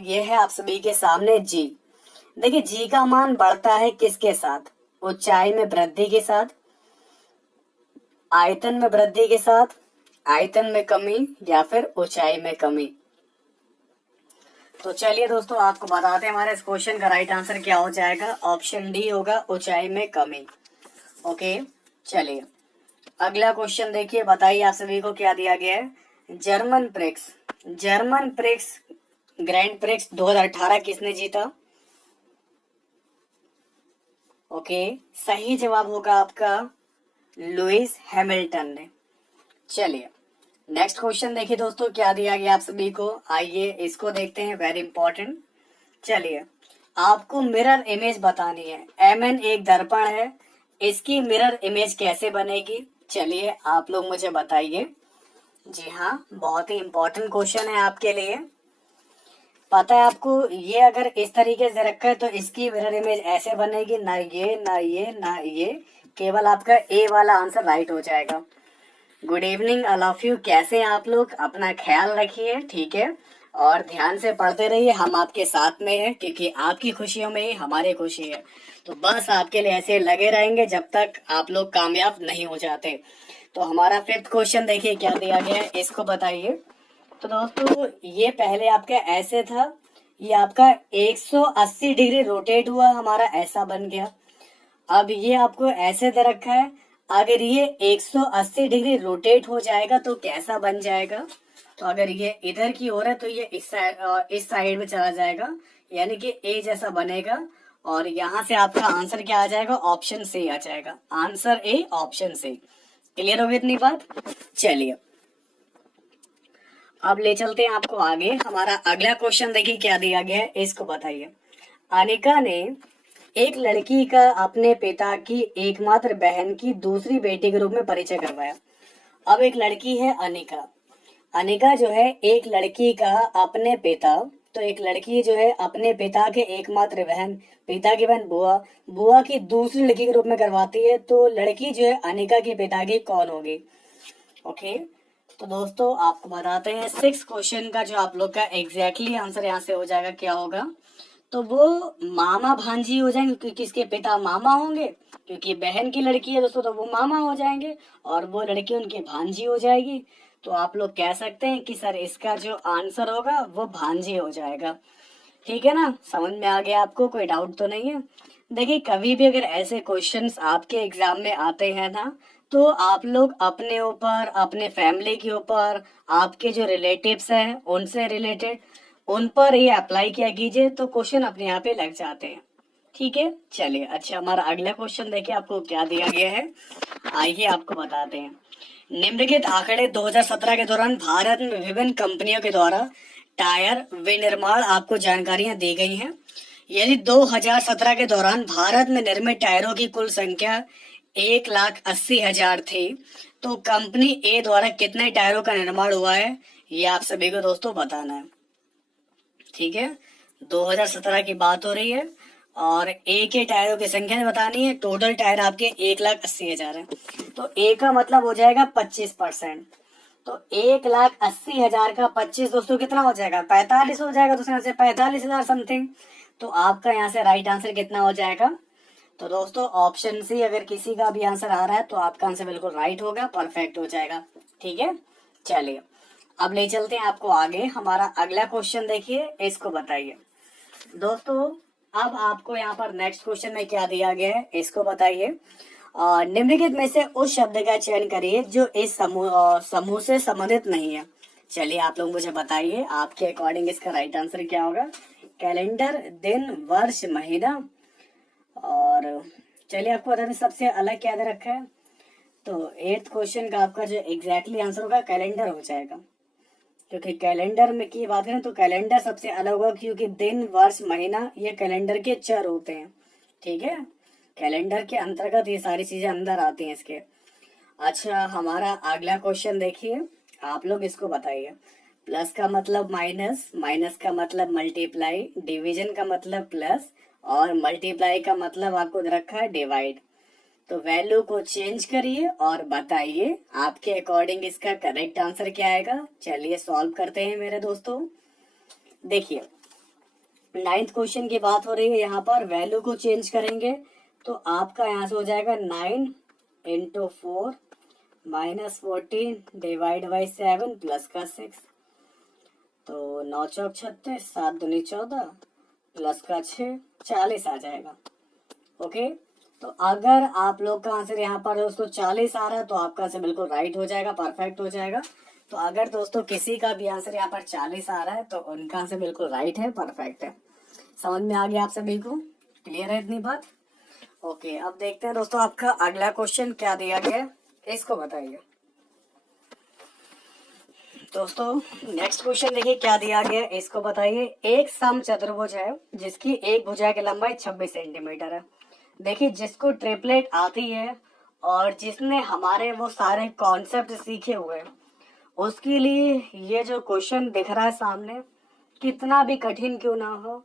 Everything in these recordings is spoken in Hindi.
ये है आप सभी के सामने जी। देखिए जी का मान बढ़ता है किसके साथ? ऊंचाई में वृद्धि के साथ, आयतन में वृद्धि के साथ, आयतन में कमी, या फिर ऊंचाई में कमी। तो चलिए दोस्तों आपको बताते हैं हमारे इस क्वेश्चन का राइट आंसर क्या हो जाएगा। ऑप्शन डी होगा ऊंचाई में कमी। ओके, चलिए अगला क्वेश्चन देखिए, बताइए आप सभी को क्या दिया गया है। जर्मन प्रिक्स ग्रैंड प्रिक्स 2018 किसने जीता? ओके, सही जवाब होगा आपका लुइस हैमिल्टन ने। चलिए नेक्स्ट क्वेश्चन देखिए दोस्तों क्या दिया गया आप सभी को, आइए इसको देखते हैं, वेरी इंपॉर्टेंट। चलिए आपको मिरर इमेज बतानी है। एमएन एक दर्पण है, इसकी मिरर इमेज कैसे बनेगी? चलिए आप लोग मुझे बताइए। जी हाँ, बहुत ही इंपॉर्टेंट क्वेश्चन है आपके लिए। पता है आपको, ये अगर इस तरीके से रखा है तो इसकी मिरर इमेज ऐसे बनेगी, ना ये ना ये ना ये, केवल आपका ए वाला आंसर राइट हो जाएगा। Good evening all of you, कैसे हैं आप लोग? अपना ख्याल रखिए, ठीक है, और ध्यान से पढ़ते रहिए। हम आपके साथ में हैं क्योंकि आपकी खुशियों में ही हमारी खुशी है। तो बस आपके लिए ऐसे लगे रहेंगे जब तक आप लोग कामयाब नहीं हो जाते। तो हमारा फिफ्थ क्वेश्चन देखिए क्या दिया गया है, इसको बताइए। तो दोस्तों ये पहले आपका ऐसे था, ये आपका 180 डिग्री रोटेट हुआ, हमारा ऐसा बन गया। अब ये आपको ऐसे दे रखा है, अगर ये 180 डिग्री रोटेट हो जाएगा तो कैसा बन जाएगा? तो अगर ये इधर की ओर है तो ये इस साइड में चला जाएगा, यानी कि ए जैसा बनेगा। और यहाँ से आपका आंसर क्या आ जाएगा? ऑप्शन सी आ जाएगा। Answer A, option C. Clear हो गई इतनी बात? चलिए अब ले चलते हैं आपको आगे। हमारा अगला क्वेश्चन देखिए क्या दिया गया है, इसको बताइए। अनिका ने एक लड़की का अपने पिता की एकमात्र बहन की दूसरी बेटी के रूप में परिचय करवाया। अब एक लड़की है अनिका। अनिका जो है एक लड़की का अपने पिता, तो एक लड़की जो है अपने पिता के एकमात्र बहन, पिता की बहन बुआ, बुआ की दूसरी लड़की के रूप में करवाती है। तो लड़की जो है अनिका के पिता की कौन होगी? ओके, तो दोस्तों आपको बताते हैं सिक्स क्वेश्चन का जो आप लोग का एग्जैक्टली आंसर यहाँ से हो जाएगा, क्या होगा? तो वो मामा भांजी हो जाएंगे क्योंकि इसके पिता मामा होंगे, क्योंकि बहन की लड़की है दोस्तों तो वो मामा हो जाएंगे, और वो लड़की उनकी भांजी हो जाएगी। तो आप लोग कह सकते हैं कि सर इसका जो आंसर होगा वो भांजी हो जाएगा। ठीक है ना, समझ में आ गया आपको? कोई डाउट तो नहीं है? देखिए कभी भी अगर ऐसे क्वेश्चंस आपके एग्जाम में आते हैं ना, तो आप लोग अपने ऊपर, अपने फैमिली के ऊपर, आपके जो रिलेटिव्स हैं उनसे रिलेटेड, उन पर ये अप्लाई किया कीजिए, तो क्वेश्चन अपने यहाँ पे लग जाते हैं। ठीक है, चलिए अच्छा हमारा अगला क्वेश्चन देखिए आपको क्या दिया गया है, आइए आपको बताते हैं। निम्नलिखित आंकड़े 2017 के दौरान भारत में विभिन्न कंपनियों के द्वारा टायर विनिर्माण आपको जानकारियां दी गई हैं। यदि 2017 के दौरान भारत में निर्मित टायरों की कुल संख्या 1,80,000 थी, तो कंपनी ए द्वारा कितने टायरों का निर्माण हुआ है, ये आप सभी को दोस्तों बताना है। ठीक है, 2017 की बात हो रही है और ए के टायरों की संख्या बतानी है। टोटल टायर आपके 1,80,000 है, तो ए का मतलब हो जाएगा 25%। तो 1,80,000 का 25 दोस्तों कितना हो जाएगा? 45 हो जाएगा। दूसरे से 45,000 समथिंग। तो आपका यहाँ से राइट आंसर कितना हो जाएगा? तो दोस्तों ऑप्शन सी, अगर किसी का भी आंसर आ रहा है तो आपका आंसर बिल्कुल राइट होगा, परफेक्ट हो जाएगा। ठीक है, चलिए अब ले चलते हैं आपको आगे। हमारा अगला क्वेश्चन देखिए, इसको बताइए दोस्तों। अब आपको यहाँ पर नेक्स्ट क्वेश्चन में क्या दिया गया है, इसको बताइए। निम्नलिखित में से उस शब्द का चयन करिए जो इस समूह से संबंधित नहीं है। चलिए आप लोग मुझे बताइए, आपके अकॉर्डिंग इसका राइट आंसर क्या होगा? कैलेंडर, दिन, वर्ष, महीना। और चलिए आपको बता दें सबसे अलग क्या दे रखा है। तो एट्थ क्वेश्चन का आपका जो एग्जैक्टली आंसर होगा कैलेंडर हो जाएगा, क्योंकि कैलेंडर में की बात करें तो कैलेंडर सबसे अलग होगा, क्योंकि दिन, वर्ष, महीना ये कैलेंडर के चर होते हैं। ठीक है, कैलेंडर के अंतर्गत ये सारी चीजें अंदर आती हैं इसके। अच्छा हमारा अगला क्वेश्चन देखिए, आप लोग इसको बताइए। प्लस का मतलब माइनस, माइनस का मतलब मल्टीप्लाई, डिवीजन का मतलब प्लस, और मल्टीप्लाई का मतलब आपको रखा है डिवाइड। तो वैल्यू को चेंज करिए और बताइए आपके अकॉर्डिंग इसका करेक्ट आंसर क्या आएगा। चलिए सॉल्व करते हैं मेरे दोस्तों। देखिए 9th क्वेश्चन की बात हो रही है, यहाँ पर वैल्यू को चेंज करेंगे तो आपका यहाँ से हो जाएगा 9 into 4 minus 14 divide by 7 plus का 6, तो 9 चौक 36, 7 दूनी 14 प्लस का 6, 40 आ जाएगा। ओके, तो अगर आप लोग का आंसर यहाँ पर दोस्तों 40 आ रहा है तो आपका आंसर बिल्कुल राइट हो जाएगा, परफेक्ट हो जाएगा। तो अगर दोस्तों किसी का भी आंसर यहाँ पर 40 आ रहा है तो उनका आंसर बिल्कुल राइट है, परफेक्ट है। समझ में आ गया आप सभी को? क्लियर है इतनी बात? ओके, अब देखते हैं दोस्तों आपका अगला क्वेश्चन क्या दिया गया है, इसको बताइए। दोस्तों नेक्स्ट क्वेश्चन देखिए क्या दिया गया है, इसको बताइए। एक समचतुर्भुज है जिसकी एक भुजा की लंबाई 26 सेंटीमीटर है। देखिए, जिसको ट्रिपलेट आती है और जिसने हमारे वो सारे कॉन्सेप्ट सीखे हुए हैं, उसके लिए ये जो क्वेश्चन दिख रहा है सामने, कितना भी कठिन क्यों ना हो,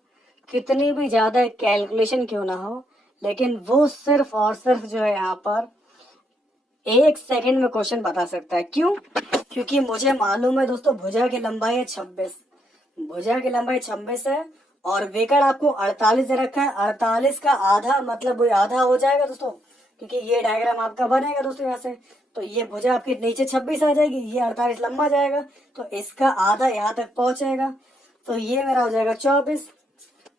कितनी भी ज्यादा कैलकुलेशन क्यों ना हो, लेकिन वो सिर्फ और सिर्फ जो है यहाँ पर 1 सेकंड में क्वेश्चन बता सकता है। क्यों? क्योंकि मुझे मालूम है दोस्तों, भुजा की लंबाई है 26, भुजा की लंबाई 26 है और वेकड़ आपको 48 दे रखा है। 48 का आधा मतलब वो आधा हो जाएगा दोस्तों, क्योंकि ये डायग्राम आपका बनेगा दोस्तों यहाँ से, तो ये भुजा आपकी नीचे 26 आ जाएगी, ये 48 लंबा जाएगा, तो इसका आधा यहाँ तक पहुंचेगा, तो ये मेरा हो जाएगा 24।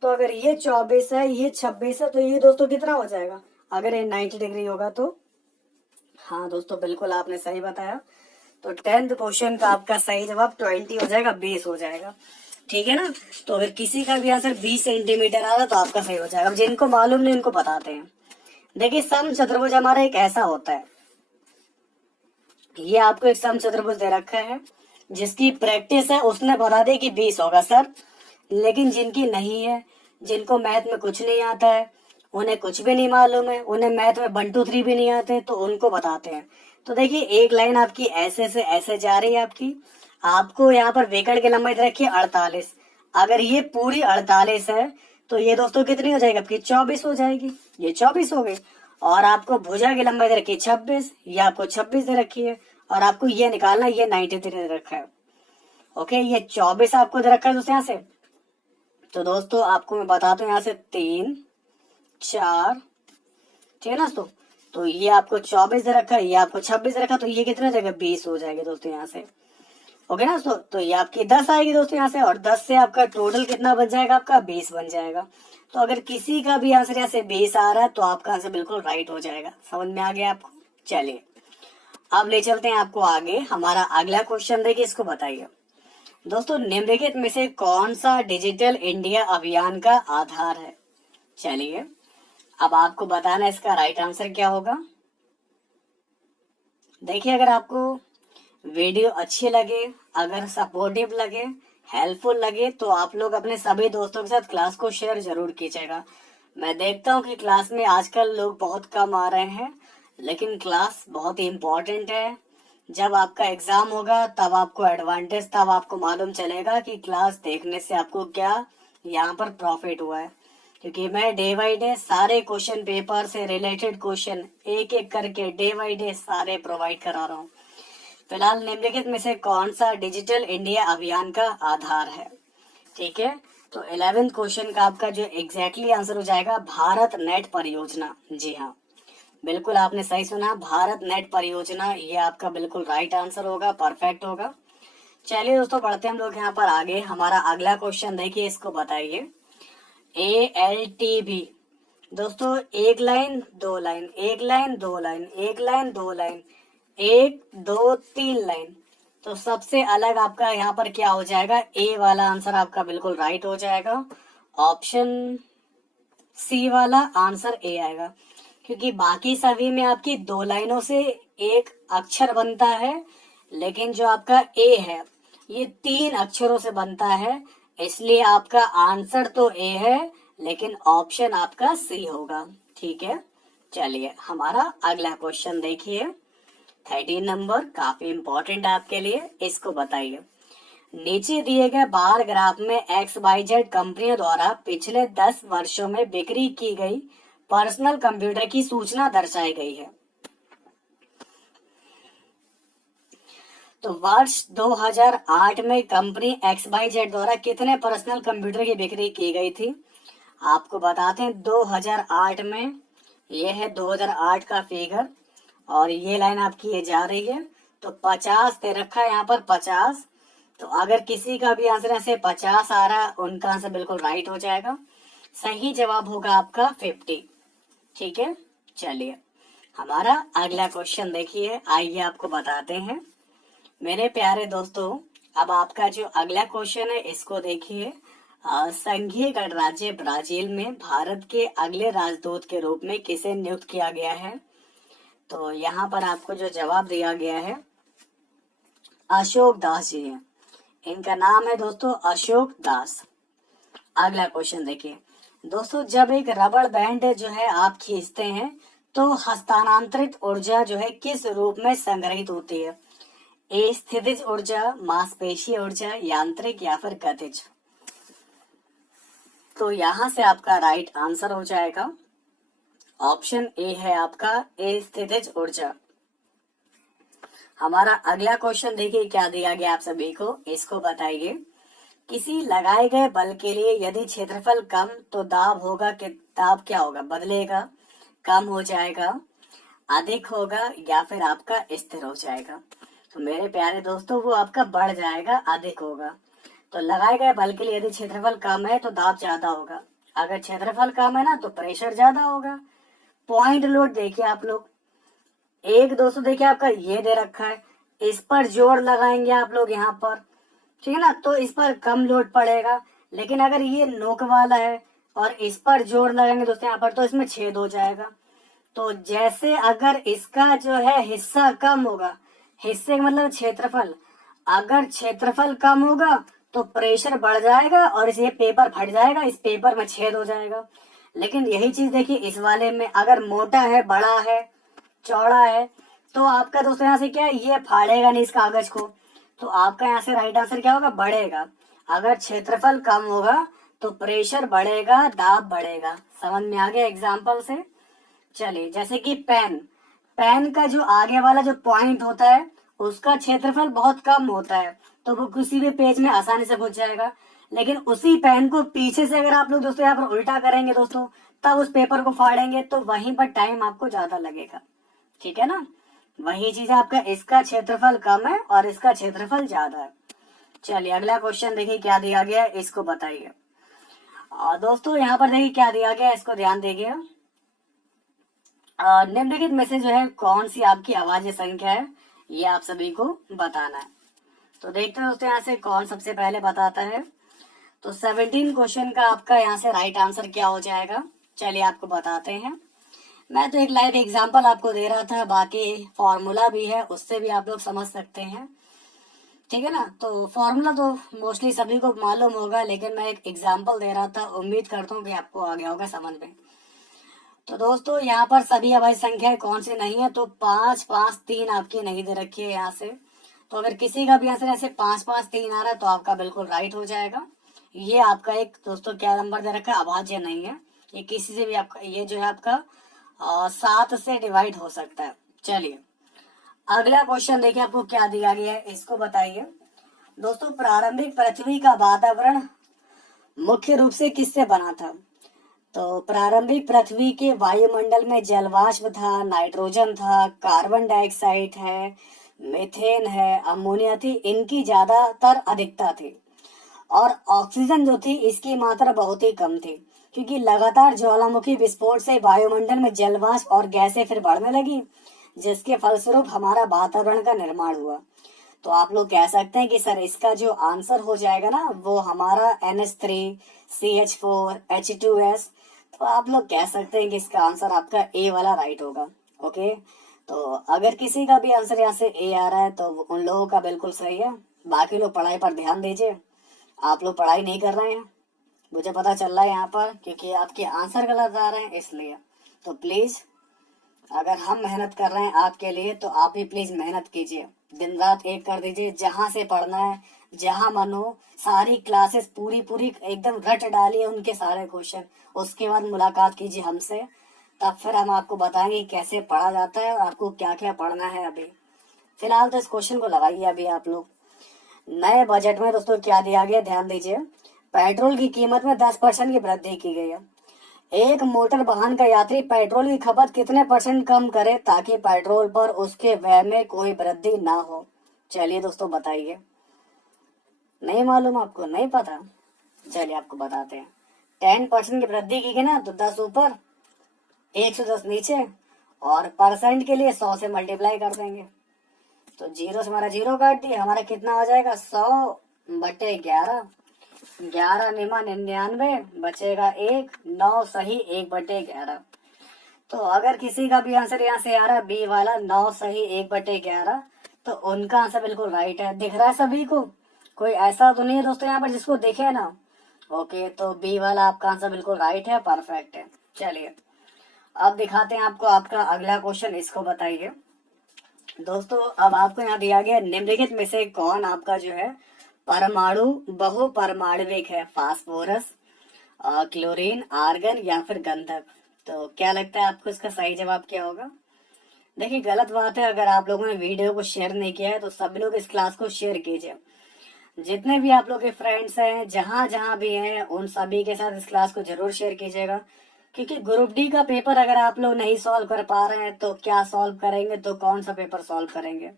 तो अगर ये 24 है, ये 26 है, तो ये दोस्तों कितना हो जाएगा अगर ये 90 डिग्री होगा तो? हाँ दोस्तों, बिल्कुल आपने सही बताया। तो 10th क्वेश्चन का आपका सही जवाब 20 हो जाएगा, 20 हो जाएगा। ठीक है ना? तो अगर किसी का भी आंसर 20 सेंटीमीटर आ रहा तो आपका सही हो जाएगा। अब जिनको मालूम नहीं उनको बताते हैं। देखिए, समचतुर्भुज हमारा एक ऐसा होता है, ये आपको एक समचतुर्भुज दे रखा है, जिसकी प्रैक्टिस है उसने बता दिया कि 20 होगा सर, लेकिन जिनकी नहीं है, जिनको मैथ में कुछ नहीं आता है, उन्हें कुछ भी नहीं मालूम है, उन्हें मैथ में 1 2 3 भी नहीं आते, तो उनको बताते हैं। तो देखिए, एक लाइन आपकी ऐसे से ऐसे जा रही है आपकी, आपको यहाँ पर वेकड़ की लंबाई दे रखी है 48। अगर ये पूरी 48 है तो ये दोस्तों कितनी हो जाएगी आपकी? 24 हो जाएगी। ये 24 हो गई। और आपको भुजा की लंबाई दे रखी है 26, ये आपको 26 दे रखी है, और आपको ये निकालना, ये 93 दे रखा है। ओके, ये 24 आपको दे रखा है दोस्तों यहाँ से। तो दोस्तों आपको मैं बताता हूँ यहाँ से 3 4, ठीक है ना दोस्तों? तो ये आपको 24 दे रखा है, ये आपको 26 दे रखा, तो ये कितने हो जाएगा? 20 हो जाएगा दोस्तों यहाँ से। ओके ना दोस्तों? तो ये आपकी 10 आएगी दोस्तों यहाँ से, और 10 से आपका टोटल कितना बन जाएगा? आपका 20 बन जाएगा। तो अगर किसी का भी आंसर यहाँ से 20 आ रहा है तो आपका आंसर बिल्कुल राइट हो जाएगा। समझ में आ गया आपको? चलिए, अब ले चलते हैं आपको आगे। हमारा अगला क्वेश्चन देखिए, इसको बताइए। दोस्तों, निम्नलिखित में से कौन सा डिजिटल इंडिया अभियान का आधार है? चलिए, अब आपको बताना इसका राइट आंसर क्या होगा। देखिए, अगर आपको वीडियो अच्छी लगे, अगर सपोर्टिव लगे, हेल्पफुल लगे, तो आप लोग अपने सभी दोस्तों के साथ क्लास को शेयर जरूर कीजिएगा। मैं देखता हूँ कि क्लास में आजकल लोग बहुत कम आ रहे हैं, लेकिन क्लास बहुत ही इम्पोर्टेंट है। जब आपका एग्जाम होगा तब आपको एडवांटेज, तब आपको मालूम चलेगा कि क्लास देखने से आपको क्या यहाँ पर प्रॉफिट हुआ है। क्योंकि मैं डे बाई डे सारे क्वेश्चन पेपर से रिलेटेड क्वेश्चन एक एक करके डे बाई डे सारे प्रोवाइड करा रहा हूँ। फिलहाल निम्नलिखित में से कौन सा डिजिटल इंडिया अभियान का आधार है? ठीक है, तो 11th क्वेश्चन का आपका जो एग्जैक्टली आंसर हो जाएगा भारत नेट परियोजना। जी हाँ, बिल्कुल आपने सही सुना, भारत नेट परियोजना, ये आपका बिल्कुल राइट आंसर होगा, परफेक्ट होगा। चलिए दोस्तों, बढ़ते हम लोग यहाँ पर आगे। हमारा अगला क्वेश्चन देखिए, इसको बताइए। ALTB दोस्तों, एक लाइन दो लाइन, एक लाइन दो लाइन, एक लाइन दो लाइन, 1 2 3 लाइन, तो सबसे अलग आपका यहाँ पर क्या हो जाएगा? ए वाला आंसर आपका बिल्कुल राइट हो जाएगा। ऑप्शन सी वाला आंसर ए आएगा, क्योंकि बाकी सभी में आपकी 2 लाइनों से एक अक्षर बनता है, लेकिन जो आपका ए है ये 3 अक्षरों से बनता है, इसलिए आपका आंसर तो ए है, लेकिन ऑप्शन आपका सी होगा। ठीक है, चलिए हमारा अगला क्वेश्चन देखिए, 13 नंबर, काफी इंपॉर्टेंट आपके लिए। इसको बताइए। नीचे दिए गए बार ग्राफ में XYZ कंपनियों द्वारा पिछले 10 वर्षों में बिक्री की गई पर्सनल कंप्यूटर की सूचना दर्शाई गई है। तो वर्ष 2008 में कंपनी XYZ द्वारा कितने पर्सनल कंप्यूटर की बिक्री की गई थी? आपको बताते हैं 2008 में, ये है 2008 का फिगर और ये लाइन आपकी ये जा रही है, तो 50 दे रखा है यहाँ पर 50। तो अगर किसी का भी आंसर ऐसे 50 आ रहा है, उनका आंसर बिल्कुल राइट हो जाएगा। सही जवाब होगा आपका 50। ठीक है, चलिए हमारा अगला क्वेश्चन देखिए, आइए आपको बताते हैं मेरे प्यारे दोस्तों। अब आपका जो अगला क्वेश्चन है इसको देखिए। संघीय गणराज्य ब्राजील में भारत के अगले राजदूत के रूप में किसे नियुक्त किया गया है? तो यहाँ पर आपको जो जवाब दिया गया है अशोक दास जी है। इनका नाम है दोस्तों अशोक दास। अगला क्वेश्चन देखिए दोस्तों, जब एक रबड़ बैंड जो है आप खींचते हैं तो हस्तांतरित ऊर्जा जो है किस रूप में संग्रहित होती है? ए स्थितिज ऊर्जा, मांसपेशीय ऊर्जा, यांत्रिक या फिर गतिज। तो यहाँ से आपका राइट आंसर हो जाएगा ऑप्शन ए है आपका ए स्थितिज ऊर्जा। हमारा अगला क्वेश्चन देखिए क्या दिया गया आप सभी को, इसको बताइए। किसी लगाए गए बल के लिए यदि क्षेत्रफल कम तो दाब होगा कि दाब क्या होगा? बदलेगा, कम हो जाएगा, अधिक होगा या फिर आपका स्थिर हो जाएगा? तो मेरे प्यारे दोस्तों वो आपका बढ़ जाएगा, अधिक होगा। तो लगाए गए बल के लिए यदि क्षेत्रफल कम है तो दाब ज्यादा होगा, अगर क्षेत्रफल कम है ना तो प्रेशर ज्यादा होगा। पॉइंट लोड देखिए आप लोग, एक दोस्तों देखिए आपका ये दे रखा है, इस पर जोर लगाएंगे आप लोग यहाँ पर, ठीक है ना, तो इस पर कम लोड पड़ेगा। लेकिन अगर ये नोक वाला है और इस पर जोर लगाएंगे दोस्तों यहाँ पर, तो इसमें छेद हो जाएगा। तो जैसे अगर इसका जो है हिस्सा कम होगा, हिस्से का मतलब क्षेत्रफल, अगर क्षेत्रफल कम होगा तो प्रेशर बढ़ जाएगा और इस ये पेपर फट जाएगा, इस पेपर में छेद हो जाएगा। लेकिन यही चीज देखिए इस वाले में, अगर मोटा है, बड़ा है, चौड़ा है, तो आपका दोस्तों यहाँ से क्या है, ये फाड़ेगा नहीं इस कागज को। तो आपका यहाँ से राइट आंसर क्या होगा? बढ़ेगा। अगर क्षेत्रफल कम होगा तो प्रेशर बढ़ेगा, दाब बढ़ेगा। समझ में आ गया एग्जाम्पल से? चलिए जैसे कि पेन, पेन का जो आगे वाला जो पॉइंट होता है उसका क्षेत्रफल बहुत कम होता है, तो वो किसी भी पेज में आसानी से घुस जाएगा। लेकिन उसी पेन को पीछे से अगर आप लोग दोस्तों यहाँ पर उल्टा करेंगे दोस्तों, तब उस पेपर को फाड़ेंगे तो वहीं पर टाइम आपको ज्यादा लगेगा। ठीक है ना, वही चीज आपका, इसका क्षेत्रफल कम है और इसका क्षेत्रफल ज्यादा है। चलिए अगला क्वेश्चन देखिए क्या दिया गया है, इसको बताइए। दोस्तों यहाँ पर देखिए क्या दिया गया है, इसको ध्यान देखिए। निम्नलिखित में से जो है कौन सी आपकी अभाज्य संख्या है, ये आप सभी को बताना है। तो देखते हैं दोस्तों यहाँ से कौन सबसे पहले बताता है। तो 17 क्वेश्चन का आपका यहाँ से राइट आंसर क्या हो जाएगा, चलिए आपको बताते हैं। मैं तो एक लाइव एग्जांपल आपको दे रहा था, बाकी फॉर्मूला भी है, उससे भी आप लोग समझ सकते हैं। ठीक है ना, तो फॉर्मूला तो मोस्टली सभी को मालूम होगा, लेकिन मैं एक एग्जांपल दे रहा था, उम्मीद करता हूँ कि आपको आ गया होगा समझ में। तो दोस्तों यहाँ पर सभी अभाज्य संख्याएं कौन सी नहीं है, तो 5 5 3 आपकी नहीं दे रखी है यहाँ से। तो अगर किसी का भी आंसर ऐसे 5 5 3 आ रहा है तो आपका बिल्कुल राइट हो जाएगा। ये आपका एक दोस्तों क्या नंबर दे रखा है, अभाज्य नहीं है, ये किसी से भी आपका, ये जो है आपका 7 से डिवाइड हो सकता है। चलिए अगला क्वेश्चन देखिए आपको क्या दिया गया है, इसको बताइए। दोस्तों प्रारंभिक पृथ्वी का वातावरण मुख्य रूप से किससे बना था? तो प्रारंभिक पृथ्वी के वायुमंडल में जलवाष्प था, नाइट्रोजन था, कार्बन डाइऑक्साइड है, मीथेन है, अमोनिया थी, इनकी ज्यादातर अधिकता थी। और ऑक्सीजन जो थी इसकी मात्रा बहुत ही कम थी, क्योंकि लगातार ज्वालामुखी विस्फोट से वायुमंडल में जलवाष्प और गैसें फिर बढ़ने लगी, जिसके फलस्वरूप हमारा वातावरण का निर्माण हुआ। तो आप लोग कह सकते हैं कि सर इसका जो आंसर हो जाएगा ना वो हमारा NH3 CH4 H2S। तो आप लोग कह सकते हैं कि इसका आंसर आपका ए वाला राइट होगा। ओके, तो अगर किसी का भी आंसर यहाँ से ए आ रहा है तो उन लोगों का बिल्कुल सही है। बाकी लोग पढ़ाई पर ध्यान दीजिए, आप लोग पढ़ाई नहीं कर रहे हैं, मुझे पता चल रहा है यहाँ पर, क्योंकि आपके आंसर गलत आ रहे हैं इसलिए। तो प्लीज अगर हम मेहनत कर रहे हैं आपके लिए तो आप भी प्लीज मेहनत कीजिए, दिन रात एक कर दीजिए, जहां से पढ़ना है, जहां मन हो, सारी क्लासेस पूरी पूरी एकदम रट डालिए उनके सारे क्वेश्चन। उसके बाद मुलाकात कीजिए हमसे, तब फिर हम आपको बताएंगे कैसे पढ़ा जाता है और आपको क्या क्या पढ़ना है अभी। फिलहाल तो इस क्वेश्चन को लगाइए अभी आप लोग। नए बजट में दोस्तों क्या दिया गया, ध्यान दीजिए। पेट्रोल की कीमत में 10% की वृद्धि की गई है। एक मोटर वाहन का यात्री पेट्रोल की खपत कितने % कम करे ताकि पेट्रोल पर उसके व्यय में कोई वृद्धि ना हो? चलिए दोस्तों बताइए। नहीं मालूम आपको, नहीं पता? चलिए आपको बताते हैं। 10% की वृद्धि की गई ना, तो 10 ऊपर 110 नीचे, और परसेंट के लिए 100 से मल्टीप्लाई कर देंगे। तो जीरो से हमारा जीरो काट दिया, हमारा कितना हो जाएगा 100/11। 11 निमा 99, बचेगा 1, 9 सही 1/11। तो अगर किसी का भी आंसर यहाँ से आ रहा है बी वाला 9 सही 1/11, तो उनका आंसर बिल्कुल राइट है। दिख रहा है सभी को? कोई ऐसा तो नहीं है दोस्तों यहाँ पर जिसको दिखे ना? ओके, तो बी वाला आपका आंसर बिल्कुल राइट है, परफेक्ट है। चलिए अब दिखाते हैं आपको आपका अगला क्वेश्चन, इसको बताइए दोस्तों। अब आपको यहाँ दिया गया निम्नलिखित में से कौन आपका जो है परमाणु बहुपरमाणविक है? फास्फोरस, क्लोरीन, आर्गन या फिर गंधक? तो क्या लगता है आपको इसका सही जवाब क्या होगा? देखिए गलत बात है, अगर आप लोगों ने वीडियो को शेयर नहीं किया है तो सभी लोग इस क्लास को शेयर कीजिए। जितने भी आप लोग के फ्रेंड्स हैं, जहां जहां भी हैं, उन सभी के साथ इस क्लास को जरूर शेयर कीजिएगा। क्योंकि ग्रुप डी का पेपर अगर आप लोग नहीं सॉल्व कर पा रहे हैं तो क्या सॉल्व करेंगे? तो कौन सा पेपर सॉल्व करेंगे?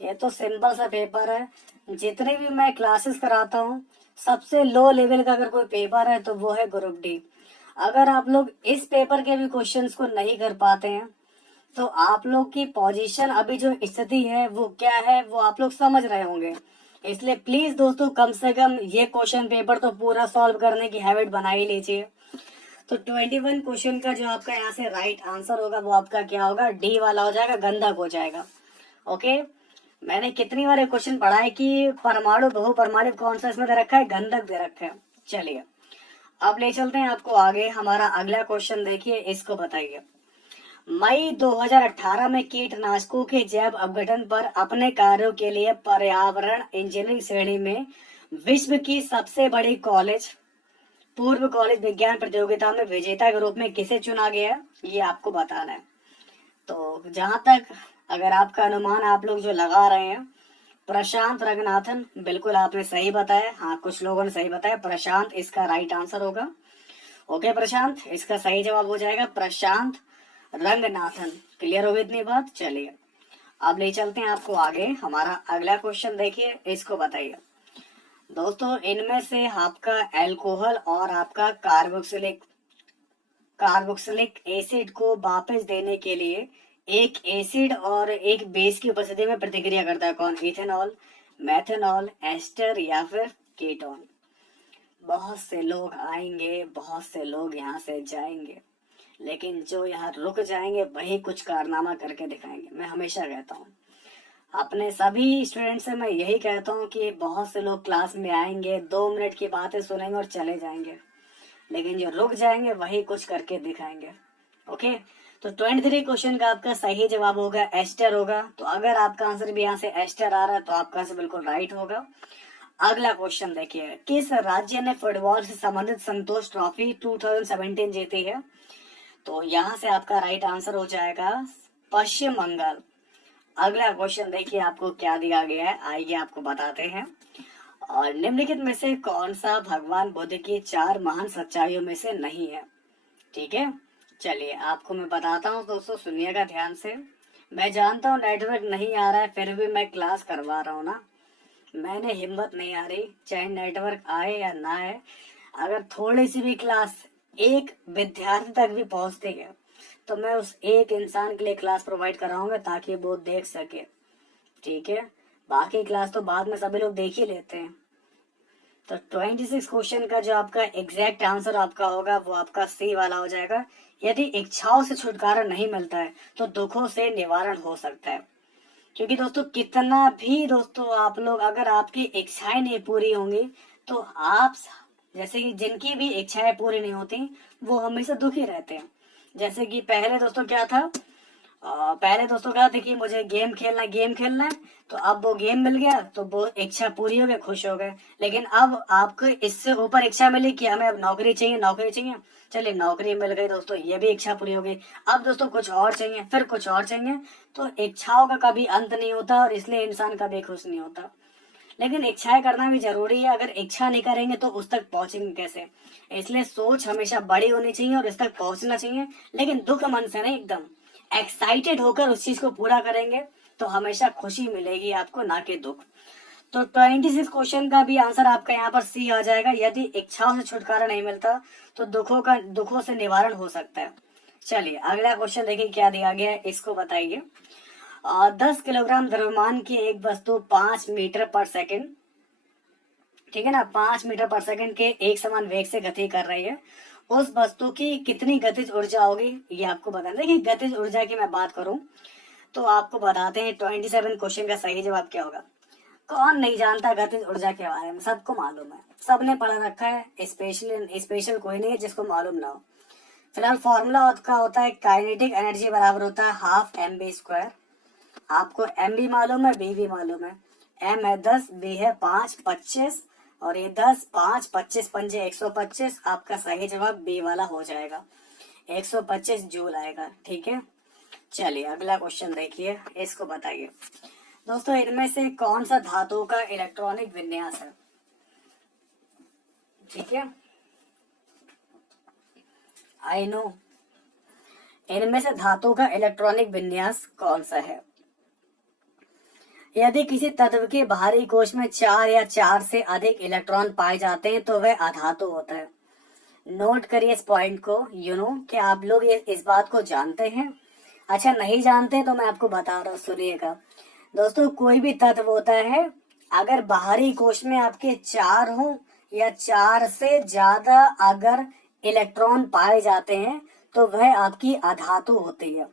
ये तो सिंपल सा पेपर है। जितने भी मैं क्लासेस कराता हूँ, सबसे लो लेवल का अगर कोई पेपर है तो वो है ग्रुप डी। अगर आप लोग इस पेपर के भी क्वेश्चंस को नहीं कर पाते हैं तो आप लोग की पोजीशन, अभी जो स्थिति है वो क्या है, वो आप लोग समझ रहे होंगे। इसलिए प्लीज दोस्तों कम से कम ये क्वेश्चन पेपर तो पूरा सॉल्व करने की हैबिट बना ही लीजिए। तो 21 क्वेश्चन का जो आपका यहाँ से राइट आंसर होगा वो आपका क्या होगा? डी वाला हो जाएगा, गंधक हो जाएगा। ओके, मैंने कितनी बार क्वेश्चन पढ़ा है कि परमाणु बहुपरमाणु कौन सा इसमें दे रखा है? गंधक दे रखा है। चलिए अब ले चलते हैं आपको आगे। हमारा अगला क्वेश्चन देखिए, इसको बताइए। मई 2018 में कीटनाशकों के जैव अपघटन पर अपने कार्यों के लिए पर्यावरण इंजीनियरिंग श्रेणी में विश्व की सबसे बड़ी कॉलेज पूर्व कॉलेज विज्ञान प्रतियोगिता में विजेता के रूप में किसे चुना गया, ये आपको बताना है। तो जहां तक अगर आपका अनुमान आप लोग जो लगा रहे हैं, प्रशांत रंगनाथन, बिल्कुल आपने सही बताया। हाँ, कुछ लोगों ने सही बताया, प्रशांत इसका राइट आंसर होगा। ओके प्रशांत, इसका सही जवाब हो जाएगा प्रशांत रंगनाथन। क्लियर हो गई इतनी बात? चलिए अब ले चलते हैं आपको आगे। हमारा अगला क्वेश्चन देखिए, इसको बताइए दोस्तों। इनमें से आपका एल्कोहल और आपका कार्बोक्सिलिक एसिड को वापस देने के लिए एक एसिड और एक बेस की उपस्थिति में प्रतिक्रिया करता है कौन? इथेनॉल, मेथेनॉल, एस्टर या फिर कीटोन? बहुत से लोग आएंगे, बहुत से लोग यहाँ से जाएंगे, लेकिन जो यहाँ रुक जाएंगे वही कुछ कारनामा करके दिखाएंगे। मैं हमेशा कहता हूँ, अपने सभी स्टूडेंट से मैं यही कहता हूँ कि बहुत से लोग क्लास में आएंगे, 2 मिनट की बातें सुनेंगे और चले जाएंगे, लेकिन जो रुक जाएंगे वही कुछ करके दिखाएंगे। ओके, तो 23 क्वेश्चन का आपका सही जवाब होगा एस्टर होगा। तो अगर आपका आंसर भी यहाँ से एस्टर आ रहा है तो आपका आंसर बिल्कुल राइट होगा। अगला क्वेश्चन देखिए, किस राज्य ने फुटबॉल से संबंधित संतोष ट्रॉफी 2017 जीती है? तो यहाँ से आपका राइट आंसर हो जाएगा पश्चिम बंगाल। अगला क्वेश्चन देखिए आपको क्या दिया गया है, आइए आपको बताते हैं। और निम्नलिखित में से कौन सा भगवान बुद्ध की 4 महान सच्चाइयों में से नहीं है? ठीक है, चलिए आपको मैं बताता हूँ दोस्तों, सुनिएगा ध्यान से। मैं जानता हूँ नेटवर्क नहीं आ रहा है, फिर भी मैं क्लास करवा रहा हूँ ना। मैंने हिम्मत नहीं आ रही, चाहे नेटवर्क आए या ना आए, अगर थोड़ी सी भी क्लास एक विद्यार्थी तक भी पहुंचती है तो मैं उस एक इंसान के लिए क्लास प्रोवाइड कराऊंगा ताकि वो देख सके। ठीक है, बाकी क्लास तो बाद में सभी लोग देख ही लेते हैं। तो 26 क्वेश्चन का जो आपका एग्जैक्ट आंसर आपका होगा वो आपका सी वाला हो जाएगा। यदि इच्छाओं से छुटकारा नहीं मिलता है तो दुखों से निवारण हो सकता है। क्योंकि दोस्तों कितना भी दोस्तों आप लोग, अगर आपकी इच्छाएं नहीं पूरी होंगी तो आप, जैसे कि जिनकी भी इच्छाएं पूरी नहीं होती वो हमेशा दुखी रहते हैं। जैसे कि पहले दोस्तों क्या था, पहले दोस्तों कहा था कि मुझे गेम खेलना है, तो अब वो गेम मिल गया तो वो इच्छा पूरी हो गई, खुश हो गए। लेकिन अब आपको इससे ऊपर इच्छा मिली कि हमें अब नौकरी चाहिए, नौकरी चाहिए। चलिए नौकरी मिल गई दोस्तों, ये भी इच्छा पूरी हो गई। अब दोस्तों कुछ और चाहिए, फिर कुछ और चाहिए। तो इच्छाओं का कभी अंत नहीं होता और इसलिए इंसान कभी खुश नहीं होता। लेकिन इच्छाएं करना भी जरूरी है, अगर इच्छा नहीं करेंगे तो उस तक पहुंचेंगे कैसे। इसलिए सोच हमेशा बड़ी होनी चाहिए और इस तक पहुंचना चाहिए, लेकिन दुख मन से नहीं, एकदम एक्साइटेड होकर उस चीज को पूरा करेंगे तो हमेशा खुशी मिलेगी आपको, ना कि दुख। तो 26 क्वेश्चन का भी आंसर आपका यहाँ पर सी आ जाएगा। यदि इच्छाओं से छुटकारा नहीं मिलता तो दुखों से निवारण हो सकता है। चलिए अगला क्वेश्चन देखिए क्या दिया गया है, इसको बताइए। 10 किलोग्राम द्रव्यमान की एक वस्तु 5 मीटर पर सेकंड, ठीक है ना, 5 मीटर पर सेकंड के एक समान वेग से गति कर रही है। उस वस्तु की कितनी गतिज ऊर्जा होगी, ये आपको बताना। देखिए गतिज ऊर्जा की मैं बात करूं तो आपको बताते हैं 27 क्वेश्चन का सही जवाब क्या होगा। कौन नहीं जानता गतिज ऊर्जा के बारे में, सबको मालूम है, सबने पढ़ा रखा है, स्पेशल कोई नहीं है जिसको मालूम ना हो। फिलहाल फॉर्मूला का होता है काइनेटिक एनर्जी बराबर होता है हाफ mv²। आपको एम भी मालूम है, बी भी मालूम है। एम है 10, बी है 5, 25 और ये 10, 5, 25 पंजे 125। आपका सही जवाब बी वाला हो जाएगा, 125 जूल आएगा। ठीक है, चलिए अगला क्वेश्चन देखिए, इसको बताइए। दोस्तों इनमें से कौन सा धातु का इलेक्ट्रॉनिक विन्यास है, ठीक है, आई नो, इनमें से धातु का इलेक्ट्रॉनिक विन्यास कौन सा है। यदि किसी तत्व के बाहरी कोश में 4 या 4 से अधिक इलेक्ट्रॉन पाए जाते हैं तो वह अधातु होता है। नोट करिए इस पॉइंट को। क्या आप लोग इस बात को जानते हैं? अच्छा नहीं जानते तो मैं आपको बता रहा हूँ, सुनिएगा दोस्तों। कोई भी तत्व होता है, अगर बाहरी कोश में आपके 4 हो या 4 से ज्यादा अगर इलेक्ट्रॉन पाए जाते हैं तो वह आपकी अधातु होती है,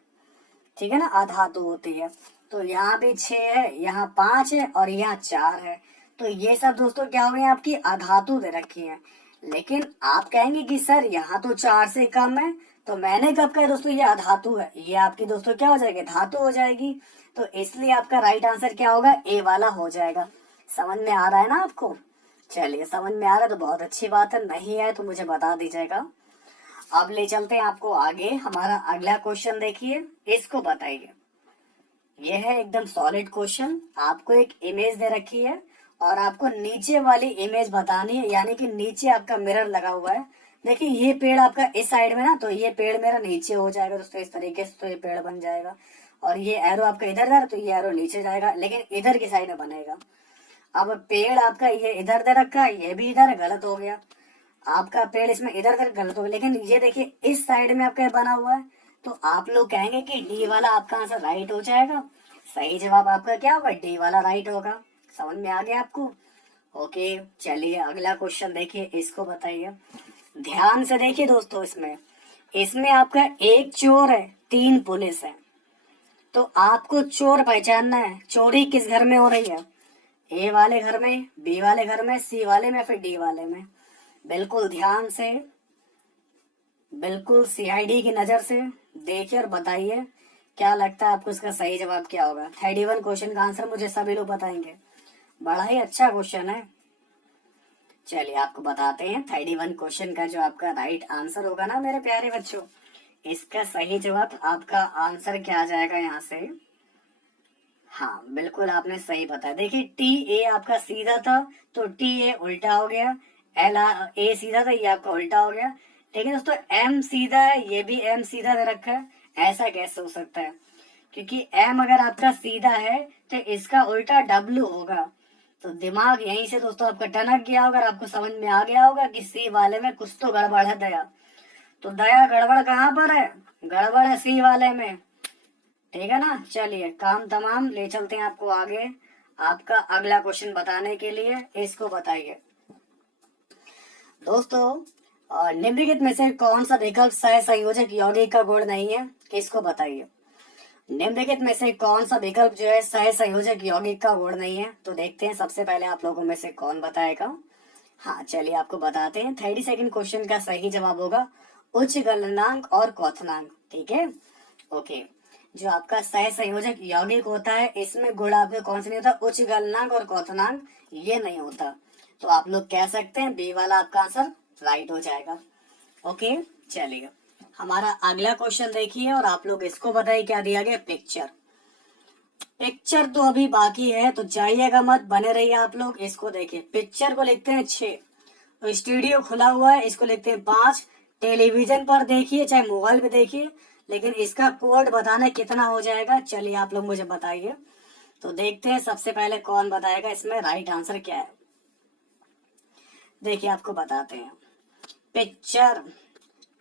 ठीक है ना, अधातु होती है। तो यहाँ भी 6 है, यहाँ 5 है और यहाँ 4 है। तो ये सब दोस्तों क्या हो गई, आपकी अधातु दे रखी है। लेकिन आप कहेंगे कि सर यहाँ तो 4 से कम है, तो मैंने कब कहा दोस्तों ये अधातु है, ये आपकी दोस्तों क्या हो जाएगी, धातु हो जाएगी। तो इसलिए आपका राइट आंसर क्या होगा, ए वाला हो जाएगा। समझ में आ रहा है ना आपको? चलिए समझ में आ रहा है तो बहुत अच्छी बात है, नहीं है तो मुझे बता दीजिएगा। अब ले चलते हैं आपको आगे। हमारा अगला क्वेश्चन देखिए, इसको बताइए। यह है एकदम सॉलिड क्वेश्चन। आपको एक इमेज दे रखी है और आपको नीचे वाली इमेज बतानी है, यानी कि नीचे आपका मिरर लगा हुआ है। देखिए ये पेड़ आपका इस साइड में ना, तो ये पेड़ मेरा नीचे हो जाएगा दोस्तों इस तरीके से, तो ये पेड़ बन जाएगा। और ये एरो आपका इधर इधर, तो ये एरो नीचे जाएगा, लेकिन इधर की साइड में बनेगा। अब पेड़ आपका ये इधर दे रखा है, ये भी इधर गलत हो गया। आपका पेड़ इसमें इधर उधर गलत हो गया, लेकिन ये देखिए इस साइड में आपका बना हुआ है। तो आप लोग कहेंगे कि डी वाला आपका आंसर राइट हो जाएगा। सही जवाब आपका क्या होगा, डी वाला राइट होगा। समझ में आ गया आपको? ओके, चलिए अगला क्वेश्चन देखिए, इसको बताइए। ध्यान से देखिए दोस्तों, इसमें इसमें आपका एक चोर है, 3 पुलिस है। तो आपको चोर पहचानना है, चोरी किस घर में हो रही है, ए वाले घर में, बी वाले घर में, सी वाले में, फिर डी वाले में। बिल्कुल ध्यान से, बिल्कुल सीआईडी की नजर से देखिए और बताइए क्या लगता है आपको इसका सही जवाब क्या होगा। 31 क्वेश्चन का आंसर मुझे सभी लोग बताएंगे, बड़ा ही अच्छा क्वेश्चन है। चलिए आपको बताते हैं 31 क्वेश्चन का जो आपका राइट आंसर होगा ना मेरे प्यारे बच्चों, इसका सही जवाब आपका आंसर क्या आ जाएगा यहाँ से। हाँ बिल्कुल आपने सही बताया। देखिए टी ए आपका सीधा था तो टी ए उल्टा हो गया, एल ए सीधा था ये आपका उल्टा हो गया। ठीक है दोस्तों, एम सीधा है, ये भी एम सीधा दे रखा है। ऐसा कैसे हो सकता है, क्योंकि एम अगर आपका सीधा है तो इसका उल्टा डब्ल्यू होगा। तो दिमाग यहीं से दोस्तों आपका टनक गया होगा, आपको समझ में आ गया होगा कि सी वाले में कुछ तो गड़बड़ है। दया, तो दया गड़बड़ कहाँ पर है, गड़बड़ है सी वाले में, ठीक है ना। चलिए काम तमाम, ले चलते हैं आपको आगे आपका अगला क्वेश्चन बताने के लिए। इसको बताइए दोस्तों, निम्नलिखित में से कौन सा विकल्प सहसंयोजक यौगिक का गुण नहीं है, किसको बताइए। निम्नलिखित में से कौन सा विकल्प जो है सहसंयोजक यौगिक का गुण नहीं है, तो देखते हैं सबसे पहले आप लोगों में से कौन बताएगा। हाँ चलिए आपको बताते हैं। 32 क्वेश्चन का सही जवाब होगा उच्च गलनांक और क्वथनांक, ठीक है। ओके, जो आपका सह संयोजक यौगिक होता है, इसमें गुण आपके कौन से नहीं होता, उच्च गलनांक और क्वथनांक, ये नहीं होता। तो आप लोग कह सकते हैं बी वाला आपका आंसर राइट हो जाएगा। ओके, चलिए हमारा अगला क्वेश्चन देखिए और आप लोग इसको बताइए क्या दिया गया। पिक्चर, पिक्चर तो अभी बाकी है, तो जाइएगा मत, बने रहिए आप लोग। इसको देखिए, पिक्चर को लिखते हैं 6, तो स्टूडियो खुला हुआ है, इसको लिखते हैं 5। टेलीविजन पर देखिए चाहे मोबाइल पे देखिए, लेकिन इसका कोड बताना कितना हो जाएगा, चलिए आप लोग मुझे बताइए। तो देखते हैं सबसे पहले कौन बताएगा इसमें राइट आंसर क्या है। देखिए आपको बताते हैं। पिक्चर,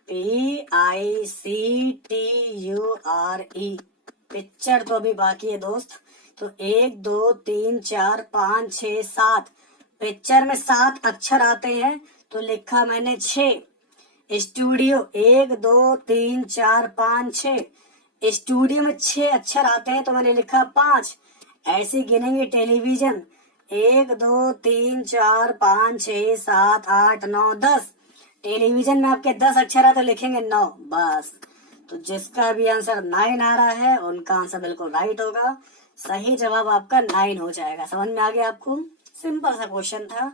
PICTURE, पिक्चर तो अभी बाकी है दोस्त। तो 1 2 3 4 5 6 7, पिक्चर में 7 अक्षर आते हैं, तो लिखा मैंने 6। स्टूडियो 1 2 3 4 5 6, स्टूडियो में 6 अक्षर आते हैं, तो मैंने लिखा 5। ऐसे गिनेंगे टेलीविजन 1 2 3 4 5 6 7 8 9 10, टेलीविजन में आपके 10 अक्षर है तो लिखेंगे 9 बस। तो जिसका भी आंसर 9 आ रहा है उनका आंसर बिल्कुल राइट होगा। सही जवाब आपका 9 हो जाएगा। समझ में आ गया आपको? सिंपल सा क्वेश्चन था,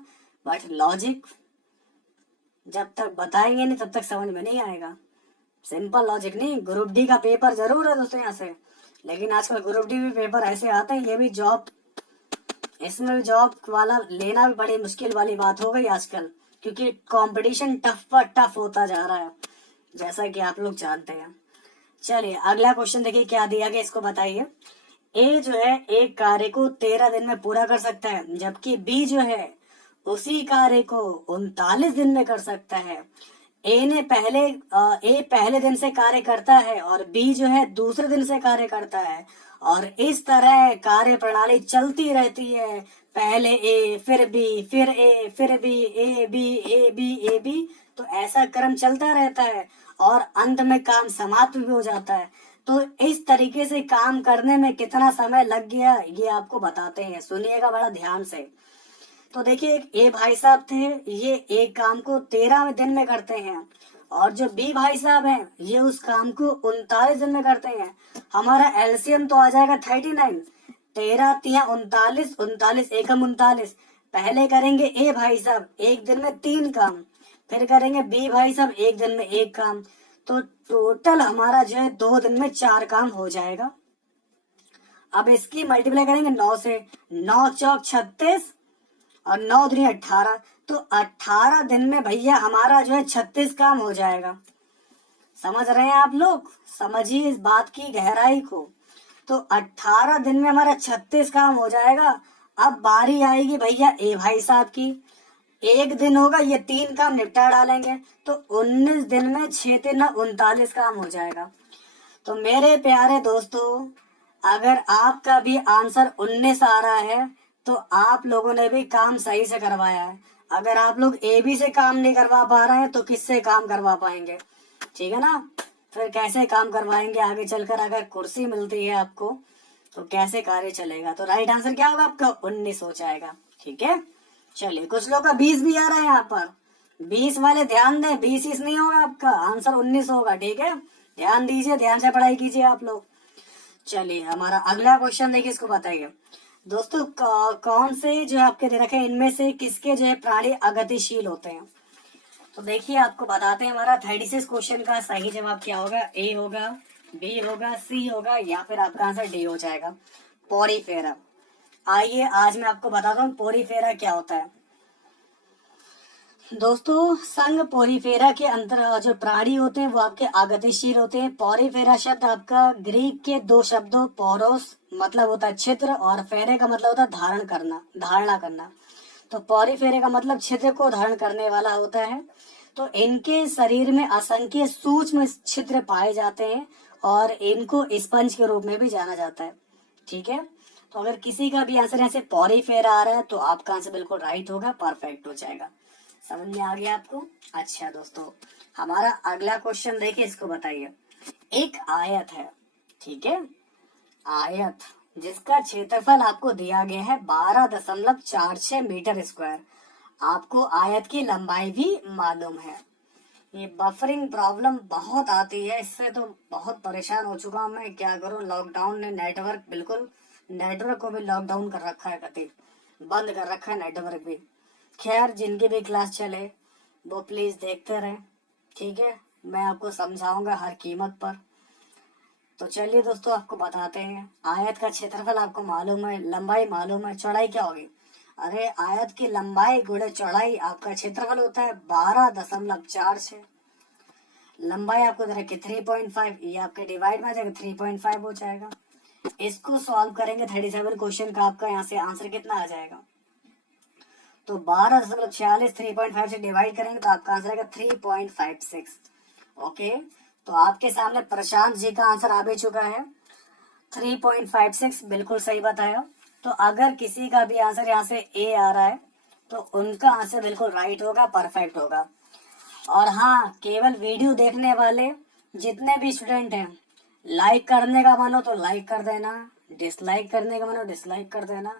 बट लॉजिक जब तक बताएंगे नहीं तब तक समझ में नहीं आएगा। सिंपल लॉजिक नहीं, ग्रुप डी का पेपर जरूर है दोस्तों यहाँ से, लेकिन आजकल ग्रुप डी भी पेपर ऐसे आते हैं, ये भी जॉब, इसमें भी जॉब वाला लेना भी बड़ी मुश्किल वाली बात हो गई आजकल, क्योंकि कंपटीशन टफ पर टफ होता जा रहा है, जैसा कि आप लोग जानते हैं। चलिए अगला क्वेश्चन देखिए क्या दिया गया, इसको बताइए। ए जो है एक कार्य को 13 दिन में पूरा कर सकता है, जबकि बी जो है उसी कार्य को 39 दिन में कर सकता है। ए पहले दिन से कार्य करता है और बी जो है दूसरे दिन से कार्य करता है, और इस तरह कार्य प्रणाली चलती रहती है। पहले ए फिर बी फिर ए फिर B, A B A B A B, तो ऐसा क्रम चलता रहता है और अंत में काम समाप्त भी हो जाता है। तो इस तरीके से काम करने में कितना समय लग गया ये आपको बताते हैं, सुनिएगा बड़ा ध्यान से। तो देखिए एक ए भाई साहब थे, ये एक काम को 13 दिन में करते हैं, और जो बी भाई साहब हैं ये उस काम को 39 दिन में करते हैं। हमारा एलसीएम तो आ जाएगा 39, 13 तिया 39, 39 एकम 39। पहले करेंगे ए भाई साहब एक दिन में 3 काम, फिर करेंगे बी भाई साहब एक दिन में 1 काम, तो टोटल हमारा जो है 2 दिन में 4 काम हो जाएगा। अब इसकी मल्टीप्लाई करेंगे 9 से, 9 चौक 36 और 9 दूनी 18, तो 18 दिन में भैया हमारा जो है 36 काम हो जाएगा। समझ रहे हैं आप लोग? समझिए इस बात की गहराई को। तो 18 दिन में हमारा 36 काम हो जाएगा। अब बारी आएगी भैया ए भाई साहब की, एक दिन होगा, ये 3 काम निपटा डालेंगे, तो 19 दिन में 6 3 39 काम हो जाएगा। तो मेरे प्यारे दोस्तों, अगर आपका भी आंसर 19 आ रहा है तो आप लोगों ने भी काम सही से करवाया है। अगर आप लोग ए बी से काम नहीं करवा पा रहे हैं तो किससे काम करवा पाएंगे? ठीक है ना? फिर कैसे काम करवाएंगे आगे चलकर? अगर कुर्सी मिलती है आपको तो कैसे कार्य चलेगा? तो राइट आंसर क्या होगा आपका? 19 हो जाएगा। ठीक है, चलिए कुछ लोग का 20 भी आ रहा है यहाँ पर, 20 वाले ध्यान दें, 20 नहीं होगा आपका आंसर, 19 होगा। ठीक है, ध्यान दीजिए, ध्यान से पढ़ाई कीजिए आप लोग। चलिए हमारा अगला क्वेश्चन देखिए, इसको बताइए दोस्तों। कौन से जो आपके दे रखे इनमें से किसके जो है प्राणी अगतिशील होते हैं? तो देखिए आपको बताते हैं हमारा 36 क्वेश्चन का सही जवाब क्या होगा। ए होगा, बी होगा, सी होगा, या फिर आपका आंसर डी हो जाएगा, पोरीफेरा। आइए आज मैं आपको बताता हूँ पोरीफेरा क्या होता है। दोस्तों संघ पोरीफेरा के अंतर जो प्राणी होते हैं वो आपके अगतिशील होते हैं। पोरीफेरा शब्द आपका ग्रीक के 2 शब्दों पोरोस मतलब होता है छिद्र, और फेरे का मतलब होता है धारण करना, धारणा करना। तो पोरीफेरा का मतलब छिद्र को धारण करने वाला होता है। तो इनके शरीर में असंख्य सूक्ष्म छिद्र पाए जाते हैं और इनको स्पंज के रूप में भी जाना जाता है। ठीक है, तो अगर किसी का भी आंसर ऐसे पोरीफेरा आ रहा है तो आपका आंसर बिल्कुल राइट होगा, परफेक्ट हो जाएगा। समझ में आ गया आपको? अच्छा दोस्तों, हमारा अगला क्वेश्चन देखिए, इसको बताइए। एक आयत है, ठीक है, आयत जिसका क्षेत्रफल आपको दिया गया है 12.46 मीटर स्क्वायर। आपको आयत की लंबाई भी मालूम है। ये बफरिंग प्रॉब्लम बहुत आती है, इससे तो बहुत परेशान हो चुका हूँ मैं। क्या करूँ, लॉकडाउन ने नेटवर्क को भी लॉकडाउन कर रखा है, कति बंद कर रखा है नेटवर्क भी। खैर, जिनकी भी क्लास चले वो प्लीज देखते रहें, ठीक है। मैं आपको समझाऊंगा हर कीमत पर। तो चलिए दोस्तों, आपको बताते हैं। आयत का क्षेत्रफल आपको मालूम है, लंबाई मालूम है, चौड़ाई क्या होगी? अरे आयत की लंबाई गुणे चौड़ाई आपका क्षेत्रफल होता है 12.46। लंबाई आपको दे रखी 3.5, ये आपके डिवाइड में आ जाएगा 3.5 हो जाएगा। इसको सॉल्व करेंगे 37 क्वेश्चन का, आपका यहाँ से आंसर कितना आ जाएगा? तो 12.46 3.5 से डिवाइड करेंगे तो आपका आंसर आएगा 3.56। ओके, तो आपके सामने प्रशांत जी का आंसर आ भी चुका है 3.56, बिल्कुल सही बताया। तो अगर किसी का भी आंसर यहाँ से ए आ रहा है तो उनका आंसर बिल्कुल राइट होगा, परफेक्ट होगा। और हाँ, केवल वीडियो देखने वाले जितने भी स्टूडेंट हैं, लाइक करने का मन हो तो लाइक कर देना, डिसलाइक करने का मन हो डिसलाइक कर देना,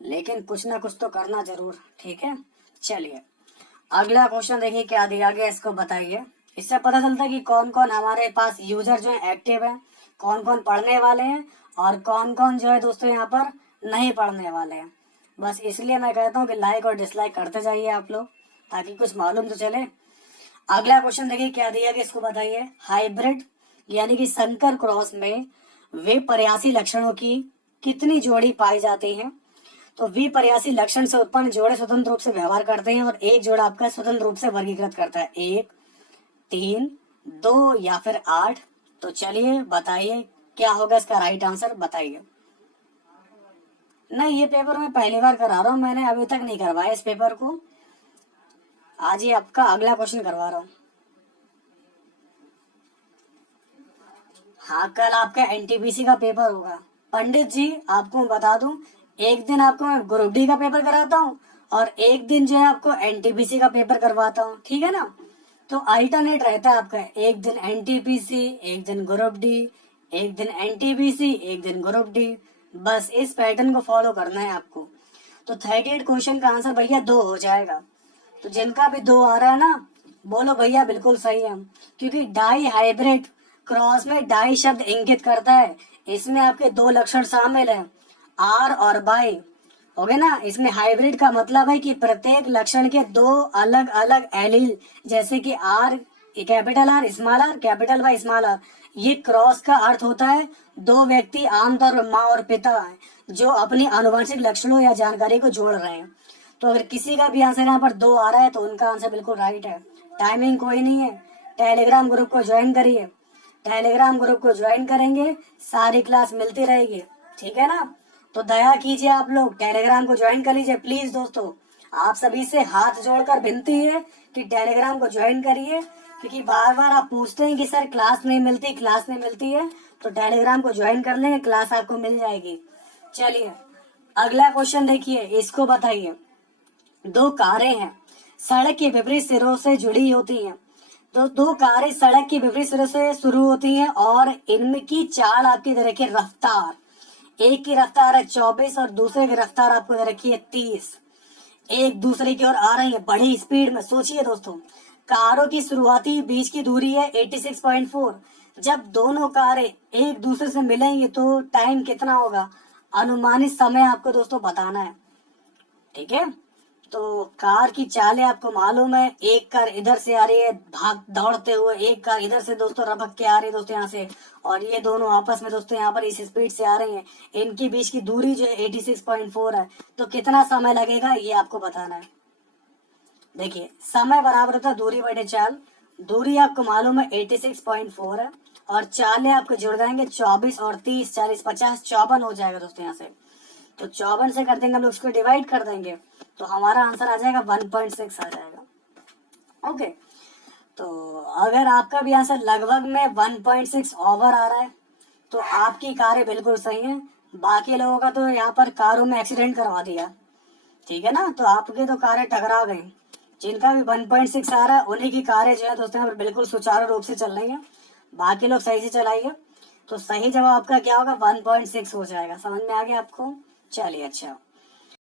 लेकिन कुछ ना कुछ तो करना जरूर, ठीक है। चलिए अगला क्वेश्चन देखिए क्या दिया गया, इसको बताइए। इससे पता चलता है कि कौन कौन हमारे पास यूजर जो है एक्टिव है, कौन कौन पढ़ने वाले हैं और कौन कौन जो है दोस्तों यहाँ पर नहीं पढ़ने वाले हैं। बस इसलिए मैं कहता हूँ कि लाइक और डिसलाइक करते जाइए आप लोग, ताकि कुछ मालूम तो चले। अगला क्वेश्चन देखिए क्या दिया गया, इसको बताइए। हाइब्रिड यानी कि संकर क्रॉस में विपर्यासी लक्षणों की कितनी जोड़ी पाई जाती है? तो विपर्यासी लक्षण से उत्पन्न जोड़े स्वतंत्र रूप से व्यवहार करते हैं और एक जोड़ा आपका स्वतंत्र रूप से वर्गीकृत करता है, 1, 3, 2 या फिर 8। तो चलिए बताइए क्या होगा इसका राइट आंसर, बताइए। नहीं, ये पेपर मैं पहली बार करा रहा हूँ, मैंने अभी तक नहीं करवाया इस पेपर को। आज ही आपका अगला क्वेश्चन करवा रहा हूँ। हाँ, कल आपका एनटीपीसी का पेपर होगा। पंडित जी आपको बता दूं, एक दिन आपको मैं ग्रुप डी का पेपर कराता हूँ और एक दिन जो है आपको एनटीपीसी का पेपर करवाता हूँ, ठीक है ना। तो अल्टरनेट रहता है आपका, एक दिन एनटीपीसी एक दिन ग्रुप डी, एक दिन एनटीपीसी एक दिन ग्रुप डी। बस इस पैटर्न को फॉलो करना है आपको। तो 38 क्वेश्चन का आंसर भैया 2 हो जाएगा। तो जिनका भी 2 आ रहा है ना, बोलो भैया बिल्कुल सही है, क्योंकि डाई हाइब्रिड क्रॉस में डाई शब्द इंगित करता है। इसमें आपके 2 लक्षण शामिल हैं, आर और बाई, हो गए ना। इसमें हाइब्रिड का मतलब है कि प्रत्येक लक्षण के 2 अलग अलग एलील, जैसे कि R capital R small R, capital Y small R. ये क्रॉस का अर्थ होता है 2 व्यक्ति आमतौर पर माँ और पिता हैं जो अपनी आनुवंशिक लक्षणों या जानकारी को जोड़ रहे हैं। तो अगर किसी का भी आंसर यहाँ पर 2 आ रहा है तो उनका आंसर बिल्कुल राइट है। टाइमिंग कोई नहीं है, टेलीग्राम ग्रुप को ज्वाइन करिए। टेलीग्राम ग्रुप को ज्वाइन करेंगे, सारी क्लास मिलती रहेगी, ठीक है ना। तो दया कीजिए, आप लोग टेलीग्राम को ज्वाइन कर लीजिए प्लीज दोस्तों। आप सभी से हाथ जोड़कर विनती है कि टेलीग्राम को ज्वाइन करिए, क्योंकि बार बार आप पूछते हैं कि सर क्लास नहीं मिलती, क्लास नहीं मिलती है। तो टेलीग्राम को ज्वाइन कर लेंगे, क्लास आपको मिल जाएगी। चलिए अगला क्वेश्चन देखिए, इसको बताइए। 2 कारें हैं, सड़क के विपरीत सिरों से जुड़ी होती हैं। तो 2 कारें सड़क के विपरीत सिरों से शुरू होती हैं और इनकी चाल आपकी दे रखी है रफ्तार। एक की रफ्तार है 24 और दूसरे की रफ्तार आपको दे रखी है 30। एक दूसरे की ओर आ रही है बड़ी स्पीड में। सोचिए दोस्तों, कारों की शुरुआती बीच की दूरी है 86.4। जब दोनों कारें एक दूसरे से मिलेंगी तो टाइम कितना होगा, अनुमानित समय आपको दोस्तों बताना है, ठीक है। तो कार की चालें आपको मालूम है, एक कार इधर से आ रही है भाग दौड़ते हुए, एक कार इधर से दोस्तों रपक के आ रही है दोस्तों यहाँ से, और ये दोनों आपस में दोस्तों यहाँ पर इस स्पीड से आ रही हैं। इनके बीच की दूरी जो है 86.4 है। तो कितना समय लगेगा ये आपको बताना है। देखिए, समय बराबर होता है दूरी बटे चाल। दूरी आपको मालूम है 86.4 है और चालें आपको जुड़ जाएंगे 24 और 30, 40, 50, 54 हो जाएगा दोस्तों यहाँ से। तो 54 से कर देंगे हम लोग, उसको डिवाइड कर देंगे तो हमारा आंसर आ जाएगा 1.6 आ जाएगा। ओके, तो अगर आपका भी आंसर लगभग में 1.6 ओवर आ रहा है तो आपकी कारें बिल्कुल सही हैं। बाकी लोगों का तो यहाँ पर कारों में एक्सीडेंट करवा दिया, ठीक है ना। तो आपके तो कारें टकरा गई। जिनका भी 1.6 आ रहा है उन्हीं की कारें जो है दोस्तों यहाँ पर बिल्कुल सुचारू रूप से चल रही है। बाकी लोग सही से चलाइए। तो सही जवाब आपका क्या होगा, 1.6 हो जाएगा। समझ में आ गया आपको? चलिए अच्छा।